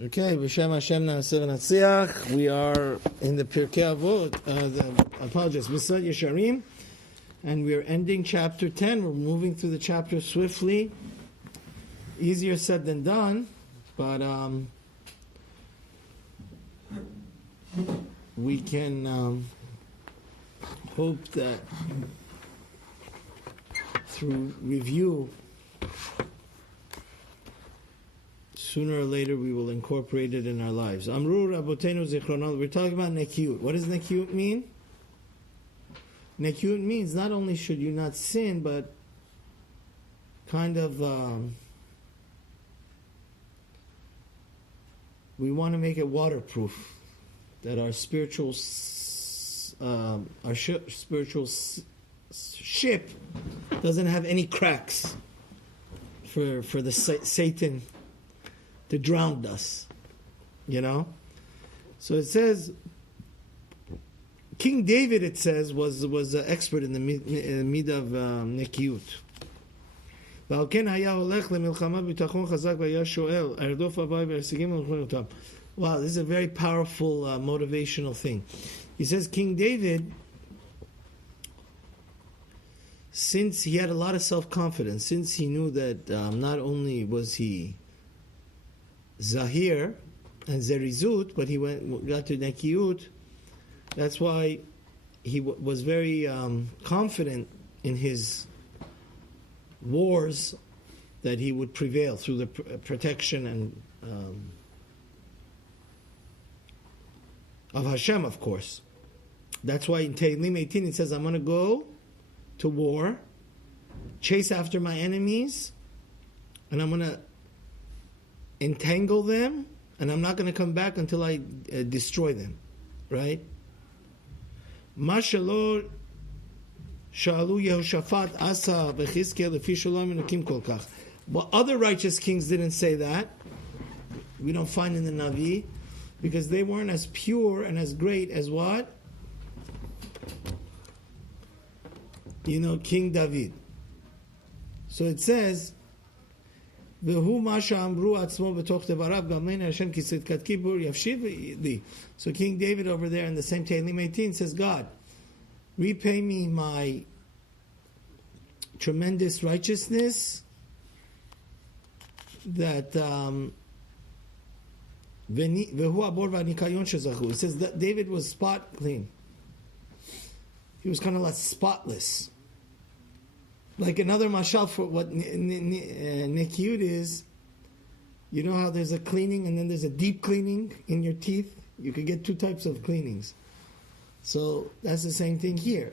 Okay, B'Shem Hashem Na'aseh V'Natzliach. We are in the Pirkei Avot, MESILAT YESHERIM, and we are ending chapter 10. We're moving through the chapter swiftly. Easier said than done, but we can hope that through review, sooner or later we will incorporate it in our lives. Amru Rabotenu Zichronot. We're talking about NEKIYOOT. What does NEKIYOOT mean? NEKIYOOT means not only should you not sin, but kind of we want to make it waterproof, that our spiritual ship doesn't have any cracks for the Satan to drown us, you know. So it says, King David, it says, was an expert in the mid of NEKIYOOT. Wow, this is a very powerful motivational thing. He says King David, since he had a lot of self-confidence, since he knew that not only was he Zahir and Zerizut, but he got to NEKIYOOT. That's why he was very confident in his wars that he would prevail through the protection and of Hashem, of course. That's why in Tehillim 18 it says, I'm going to go to war, chase after my enemies, and I'm going to entangle them, and I'm not going to come back until I destroy them, right? Mashallah shalu Yehoshaphat Asa v'Chizkiah lefi shalom elokim kol kach. But other righteous kings didn't say that. We don't find in the Navi, because they weren't as pure and as great as what? You know, King David. So it says, so King David over there in the same Tehillim 18 says, God, repay me my tremendous righteousness that it says that David was spot clean. He was kind of like spotless. Like another mashal for what NEKIYOOT is, you know how there's a cleaning and then there's a deep cleaning in your teeth? You could get two types of cleanings. So that's the same thing here.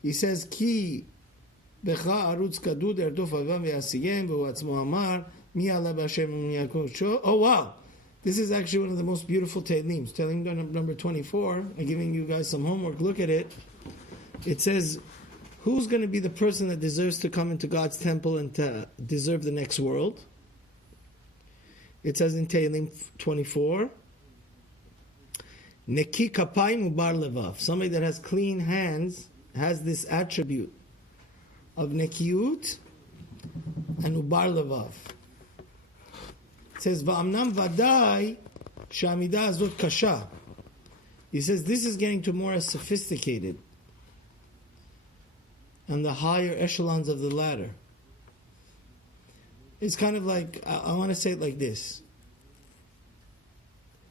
He says, Ki becha arutz kadud erdof avam ve'asigem ve'hu atzmo amar mi ala b'Hashem u'miyakol sho. Oh wow! This is actually one of the most beautiful Tehillims. Tehillim number 24. I'm giving you guys some homework. Look at it. It says, who's going to be the person that deserves to come into God's temple and to deserve the next world? It says in Tehillim 24, Neki kapayim ubar levav. Somebody that has clean hands has this attribute of NEKIYOOT and ubar levav. It says, Va'amnam vadai sha'amida azot kasha. He says, this is getting to more sophisticated and the higher echelons of the ladder. It's kind of like, I want to say it like this.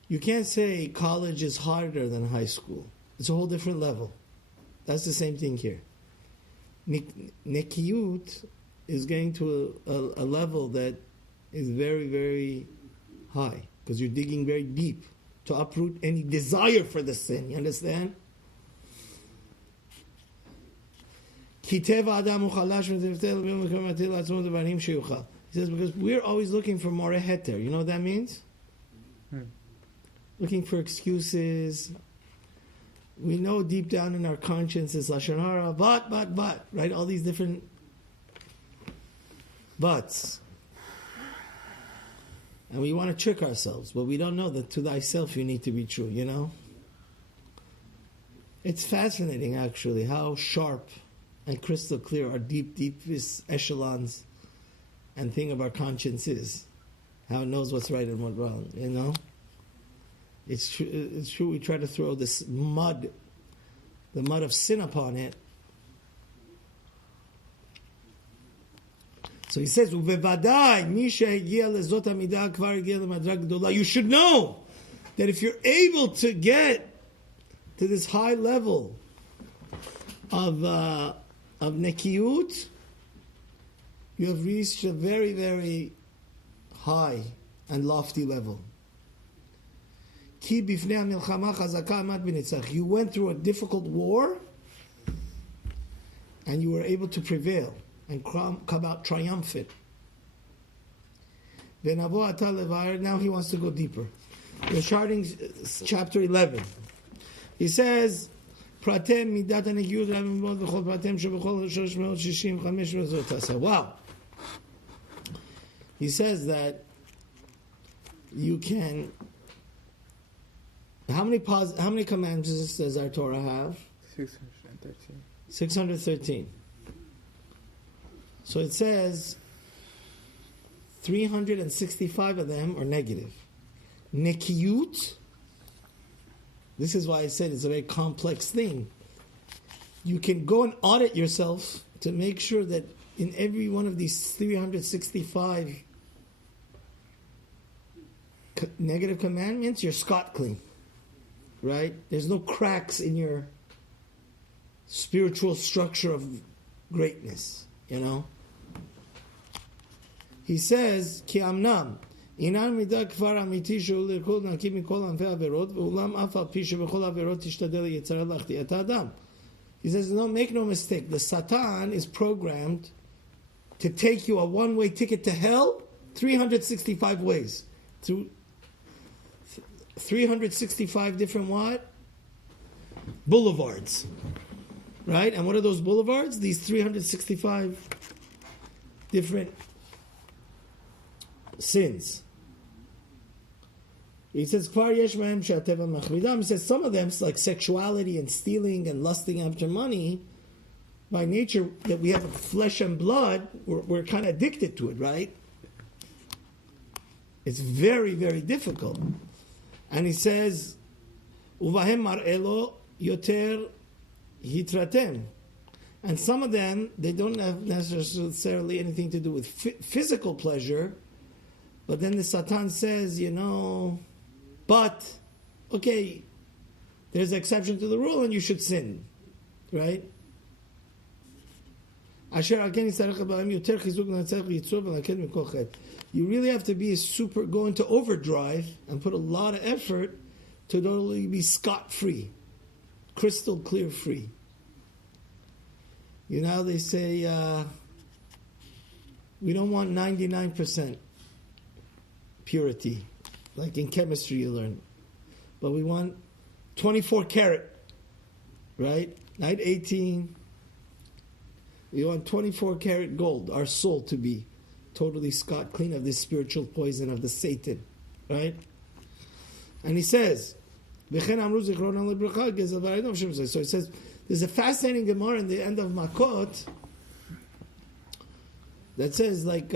You can't say college is harder than high school. It's a whole different level. That's the same thing here. NEKIYOOT is getting to a level that is very, very high, because you're digging very deep to uproot any desire for the sin. You understand? He says, because we're always looking for more heter. You know what that means? Looking for excuses. We know deep down in our conscience is lashon hara, but, right? All these different buts. And we want to trick ourselves, but we don't know that to thyself you need to be true, you know? It's fascinating, actually, how sharp and crystal clear our deepest echelons and thing of our conscience is. how it knows what's right and what's wrong, you know? It's true we try to throw this mud, the mud of sin upon it. So he says, you should know that if you're able to get to this high level of NEKIYOOT, you have reached a very, very high and lofty level. You went through a difficult war and you were able to prevail and come out triumphant. Now he wants to go deeper. We're starting chapter 11. He says, wow. He says that you can. How many commandments does our Torah have? 613. 613. So it says 365 of them are negative. NEKIYOOT, this is why I said it's a very complex thing. You can go and audit yourself to make sure that in every one of these 365 negative commandments, you're scot clean. Right? There's no cracks in your spiritual structure of greatness, you know? He says, Ki amnam, inan midah kfar amiti shehu l'kol naki mikol anfei averot, ve'ulam af al pi shebechol averot tishtadel yetzara lachtiat ha'adam. He says, no, make no mistake, the Satan is programmed to take you a one-way ticket to hell 365 ways. Through 365 different what? Boulevards. Right? And what are those boulevards? These 365 different sins. He says, he says some of them, like sexuality and stealing and lusting after money, by nature, that we have flesh and blood, we're kind of addicted to it, right? It's very, very difficult. And he says, "Uvahem mar'elo yoter hitratem," and some of them, they don't have necessarily anything to do with physical pleasure, but then the Satan says, you know, but okay, there's an exception to the rule, and you should sin, right? You really have to be go into overdrive and put a lot of effort to not only be scot-free, crystal clear free. You know, they say we don't want 99% purity, like in chemistry you learn, but we want 24 karat, right? Not 18. We want 24 karat gold, our soul to be totally scot clean of this spiritual poison of the Satan, right? And he says, so he says, there's a fascinating Gemara in the end of Makot that says like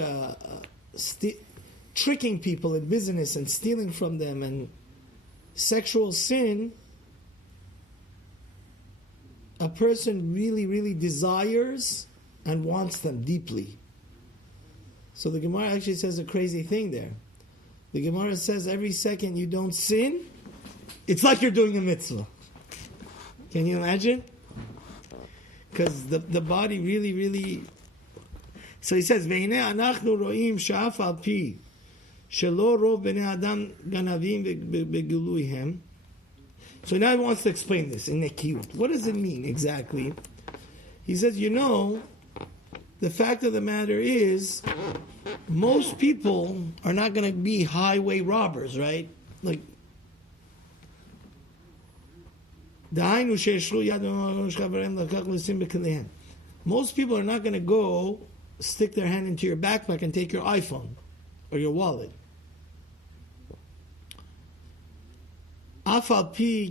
tricking people in business and stealing from them and sexual sin, a person really, really desires and wants them deeply. So the Gemara actually says a crazy thing there. The Gemara says every second you don't sin, it's like you're doing a mitzvah. Can you imagine? Because the body really, really... So he says, "Ve'ineh anachnu ro'im sha'af al pi shelo rov bnei adam ganavim begiluihem." So now he wants to explain this in NEKIYOOT. What does it mean exactly? He says, you know, the fact of the matter is, most people are not going to be highway robbers, right? Like, most people are not going to go stick their hand into your backpack and take your iPhone or your wallet. But he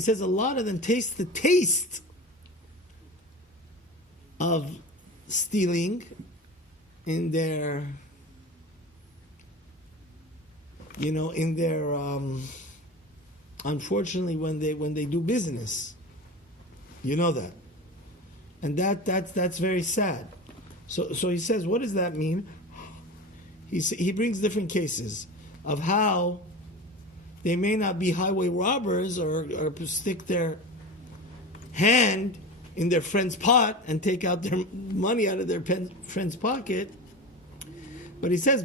says a lot of them taste the taste of stealing in their, in their, unfortunately, when they do business, you know that, and that's very sad. So he says, what does that mean? He brings different cases of how they may not be highway robbers or stick their hand in their friend's pot and take out their money out of their friend's pocket. But he says,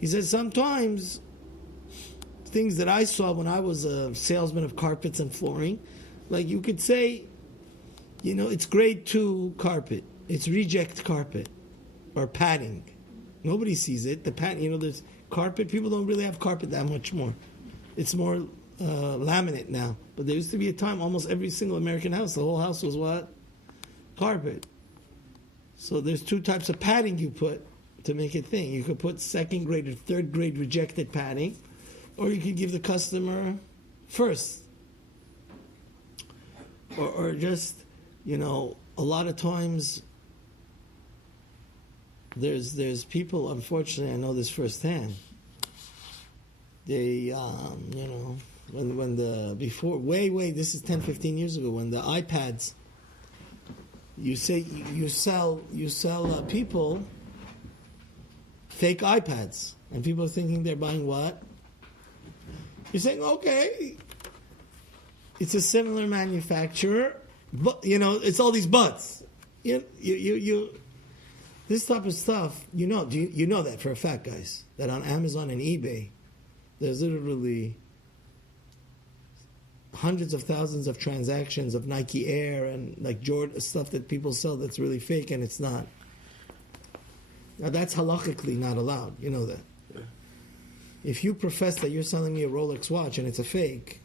he says sometimes things that I saw when I was a salesman of carpets and flooring, like you could say, it's grade 2 carpet, it's reject carpet or padding. Nobody sees it. The padding, there's carpet. People don't really have carpet that much more. It's more laminate now. But there used to be a time almost every single American house, the whole house was what? Carpet. So there's 2 types of padding you put to make it thing. You could put 2nd grade or 3rd grade rejected padding, or you could give the customer first. Or just, a lot of times there's people, unfortunately, I know this firsthand. They, when before, this is 10, 15 years ago, when the iPads, you sell people fake iPads, and people are thinking they're buying what? You're saying, okay, it's a similar manufacturer, but it's all these buts. You this type of stuff, you know that for a fact, guys, that on Amazon and eBay, there's literally hundreds of thousands of transactions of Nike Air and like Jordan stuff that people sell that's really fake, and it's not. Now that's halakhically not allowed. You know that. Yeah. If you profess that you're selling me a Rolex watch and it's a fake,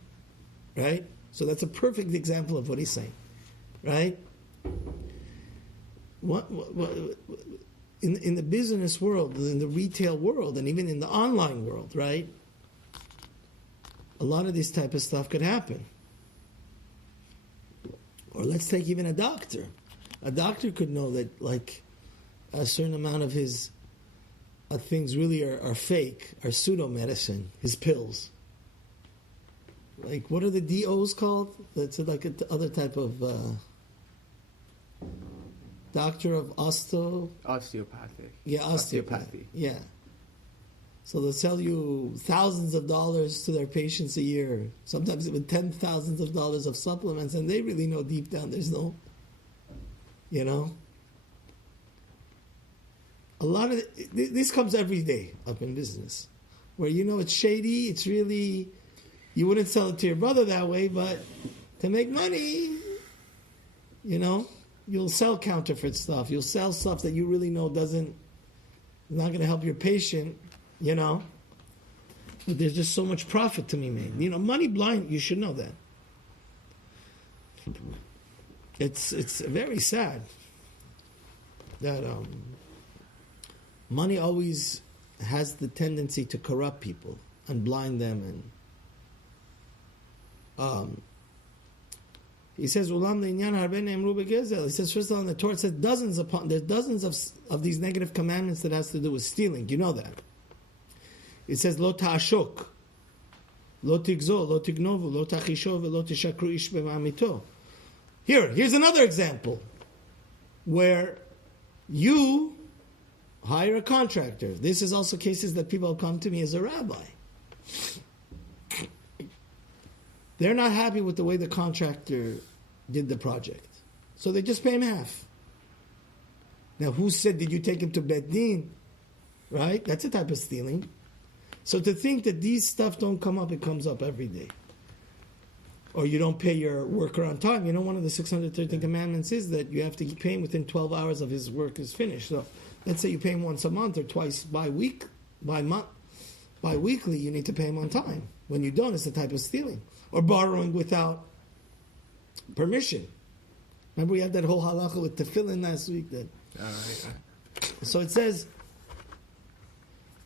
right? So that's a perfect example of what he's saying, right? What in the business world, in the retail world, and even in the online world, right? A lot of this type of stuff could happen. Or let's take even a doctor. A doctor could know that, like, a certain amount of his things really are fake, are pseudo-medicine, his pills. Like, what are the DOs called? That's like other type of doctor of osteopathic. Yeah, osteopathy. Yeah. So they'll sell you thousands of dollars to their patients a year, sometimes even $10,000s of supplements, and they really know deep down there's no, A lot of this comes every day up in business, where it's shady, it's really, you wouldn't sell it to your brother that way, but to make money, you'll sell counterfeit stuff, you'll sell stuff that you really know is not going to help your patient. But there's just so much profit to be made. Money blind, you should know that. It's very sad that money always has the tendency to corrupt people and blind them. And he says, he says, first of all, in the Torah, it says there's dozens of these negative commandments that has to do with stealing. You know that. It says, lo ta'ashok, lo tigzo, lo tignovu, lo ta'chisho, lo tishakru ish b'ma'amito. Here's another example where you hire a contractor. This is also cases that people come to me as a rabbi. They're not happy with the way the contractor did the project. So they just pay him half. Now, who said, did you take him to Beit Din? Right? That's a type of stealing. So to think that these stuff don't come up, it comes up every day. Or you don't pay your worker on time. One of the 613 commandments is that you have to pay him within 12 hours of his work is finished. So let's say you pay him once a month or twice bi-weekly, you need to pay him on time. When you don't, it's a type of stealing. Or borrowing without permission. Remember we had that whole halacha with tefillin last week. So it says,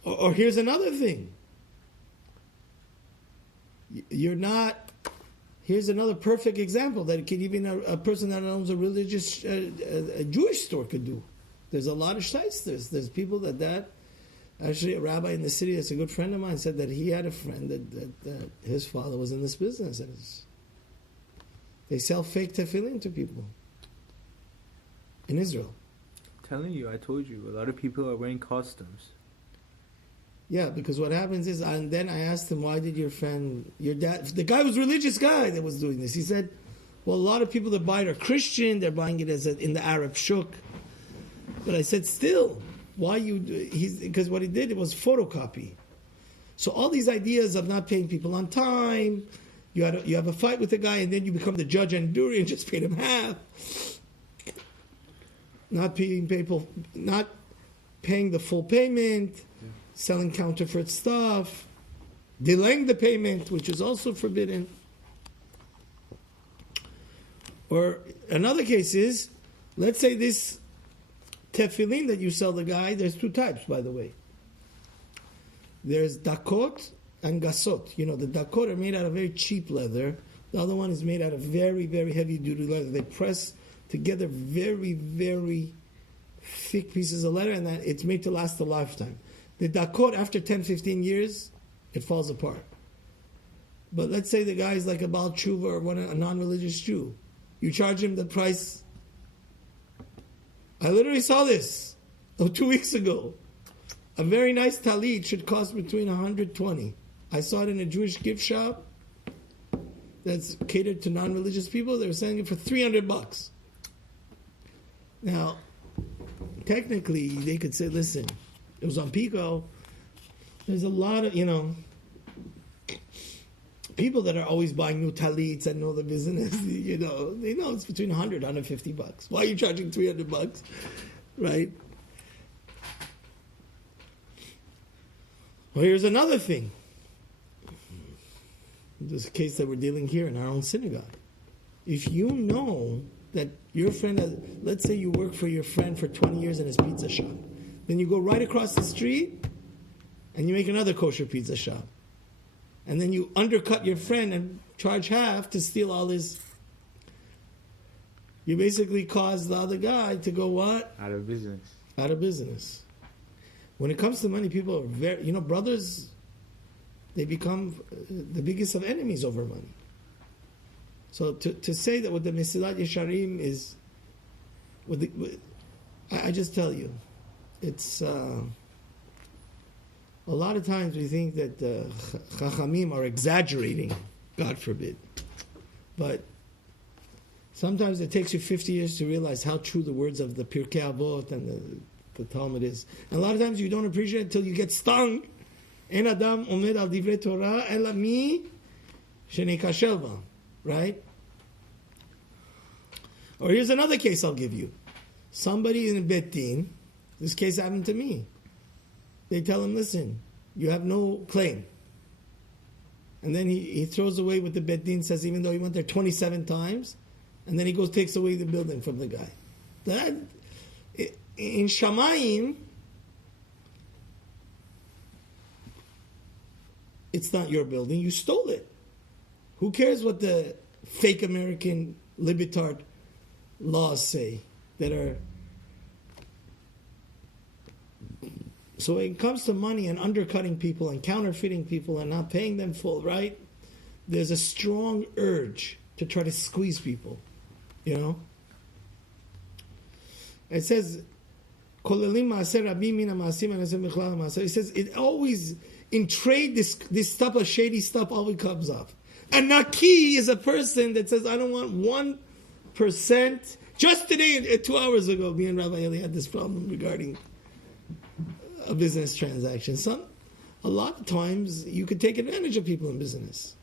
or here's another thing. You're not Here's another perfect example that it could even a person that owns a religious a Jewish store could do. There's a lot of shysters. There's people that actually a rabbi in the city that's a good friend of mine said that he had a friend that his father was in this business, and they sell fake tefillin to people in Israel. I'm telling you, I told you, a lot of people are wearing costumes. Yeah, because what happens is, and then I asked him, why did your dad, the guy was a religious guy that was doing this. He said, well, a lot of people that buy it are Christian, they're buying it in the Arab shuk. But I said, still, why because what he did, it was photocopy. So all these ideas of not paying people on time, you have a fight with the guy, and then you become the judge and jury and just paid him half. Not paying the full payment, selling counterfeit stuff, delaying the payment, which is also forbidden. Or another case is, let's say this tefillin that you sell the guy, there's two types, by the way. There's dakot and gasot. You know, the dakot are made out of very cheap leather. The other one is made out of very, very heavy-duty leather. They press together very, very thick pieces of leather, and that it's made to last a lifetime. The dakot, after 10, 15 years, it falls apart. But let's say the guy is like a Baal Tshuva or a non-religious Jew. You charge him the price. I literally saw this 2 weeks ago. A very nice talit should cost between 120. I saw it in a Jewish gift shop that's catered to non-religious people. They were selling it for $300. Now, technically, they could say, listen, it was on Pico. There's a lot of, people that are always buying new talits and know the business, they know it's between $100, $150. Why are you charging $300? Right? Well, here's another thing. This is a case that we're dealing here in our own synagogue. If you know that your friend, let's say you work for your friend for 20 years in his pizza shop, then you go right across the street and you make another kosher pizza shop. And then you undercut your friend and charge half to steal all his. You basically cause the other guy to go what? Out of business. Out of business. When it comes to money, people are very, brothers, they become the biggest of enemies over money. So to say that with the MESILAT YESHERIM is, I just tell you, it's a lot of times we think that Chachamim are exaggerating, God forbid. But sometimes it takes you 50 years to realize how true the words of the Pirkei Avot and the Talmud is. And a lot of times you don't appreciate it until you get stung. En adam omed al divrei Torah ela mi shenekashel ba. Right? Or here's another case I'll give you. Somebody in a Bet Din, this case happened to me. They tell him, listen, you have no claim. And then he throws away what the Bet Din says, even though he went there 27 times. And then he goes, takes away the building from the guy. That, in Shamayim, it's not your building, you stole it. Who cares what the fake American libetard laws say that are... So when it comes to money and undercutting people and counterfeiting people and not paying them full, right? There's a strong urge to try to squeeze people, It says, it says, it always, in trade, this stuff of shady stuff always comes up. A naki is a person that says, I don't want 1%. Just today, 2 hours ago, me and Rabbi Eli had this problem regarding a business transaction. A lot of times, you could take advantage of people in business.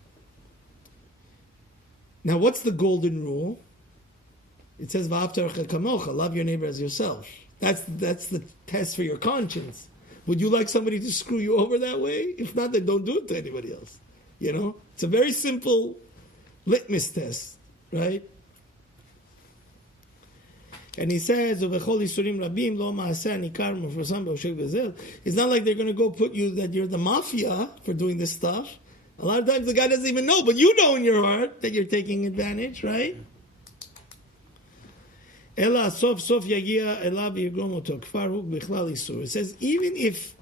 Now, what's the golden rule? It says, "V'ahavta kamocha," love your neighbor as yourself. That's the test for your conscience. Would you like somebody to screw you over that way? If not, then don't do it to anybody else. It's a very simple litmus test, right? And he says, it's not like they're going to go put you that you're the mafia for doing this stuff. A lot of times the guy doesn't even know, but you know in your heart that you're taking advantage, right? Ela sof sof yagia elav yigrom oto kfar hu bichlal isur. It says even if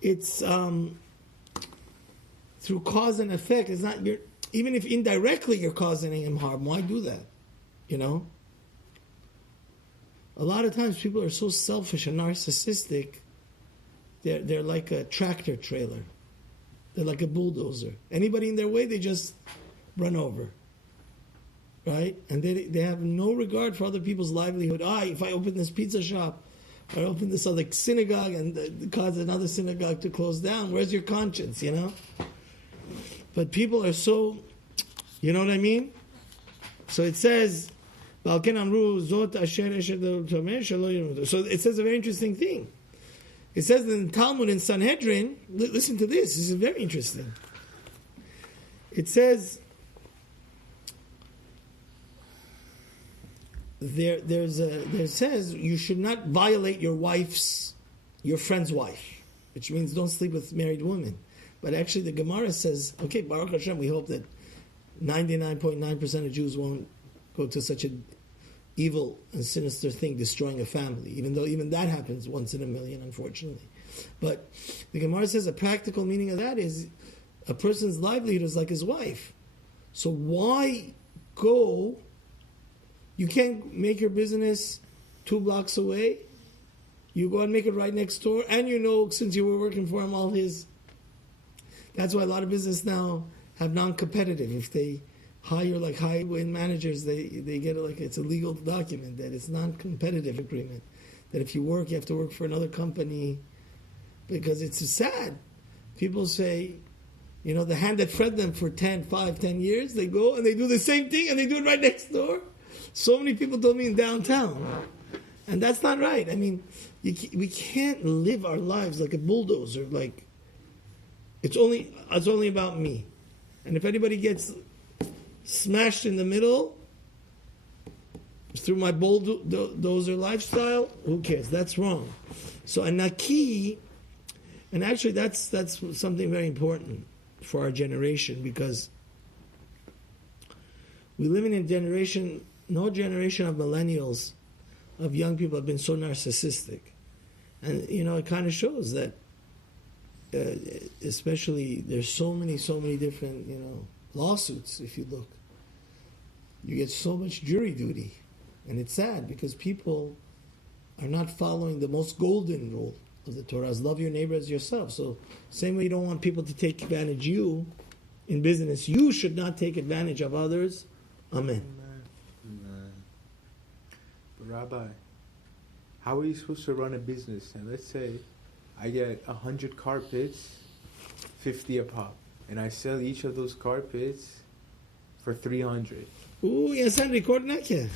it's through cause and effect, it's not your. Even if indirectly you're causing him harm, why do that? You know. A lot of times people are so selfish and narcissistic. They're like a tractor trailer. They're like a bulldozer. Anybody in their way, they just run over. Right? And they have no regard for other people's livelihood. If I open this pizza shop, or I open this other synagogue and cause another synagogue to close down, where's your conscience, you know? But people are so, you know what I mean? So it says, so it says a very interesting thing. It says in the Talmud in Sanhedrin, listen to this, this is very interesting. It says, there says you should not violate your friend's wife, which means don't sleep with married women. But actually the Gemara says, okay, Baruch Hashem, we hope that 99.9% of Jews won't go to such an evil and sinister thing, destroying a family, even though even that happens once in a million, unfortunately. But the Gemara says a practical meaning of that is a person's livelihood is like his wife. So why go? You can't make your business 2 blocks away. You go and make it right next door, and you know, since you were working for him, all his. That's why a lot of business now have non-competitive. If they hire like high-end managers, they get it like it's a legal document that it's non-competitive agreement. That if you work, you have to work for another company, because it's sad. People say, you know, the hand that fed them for 10 years, they go and they do the same thing and they do it right next door. So many people told me in downtown. And that's not right. I mean, we can't live our lives like a bulldozer, like it's only about me. And if anybody gets smashed in the middle through my bulldozer lifestyle, who cares? That's wrong. So a naki, and actually that's something very important for our generation, because we live in a generation, no generation of millennials, of young people have been so narcissistic. And, you know, it kind of shows that, especially, there's so many different, you know, lawsuits, if you look. You get so much jury duty. And it's sad, because people are not following the most golden rule of the Torah, love your neighbor as yourself. So, same way you don't want people to take advantage of you in business, you should not take advantage of others. Amen. But Rabbi, how are you supposed to run a business? And let's say I get 100 carpets, 50 a pop, and I sell each of those carpets for 300. Yes, I record na kya.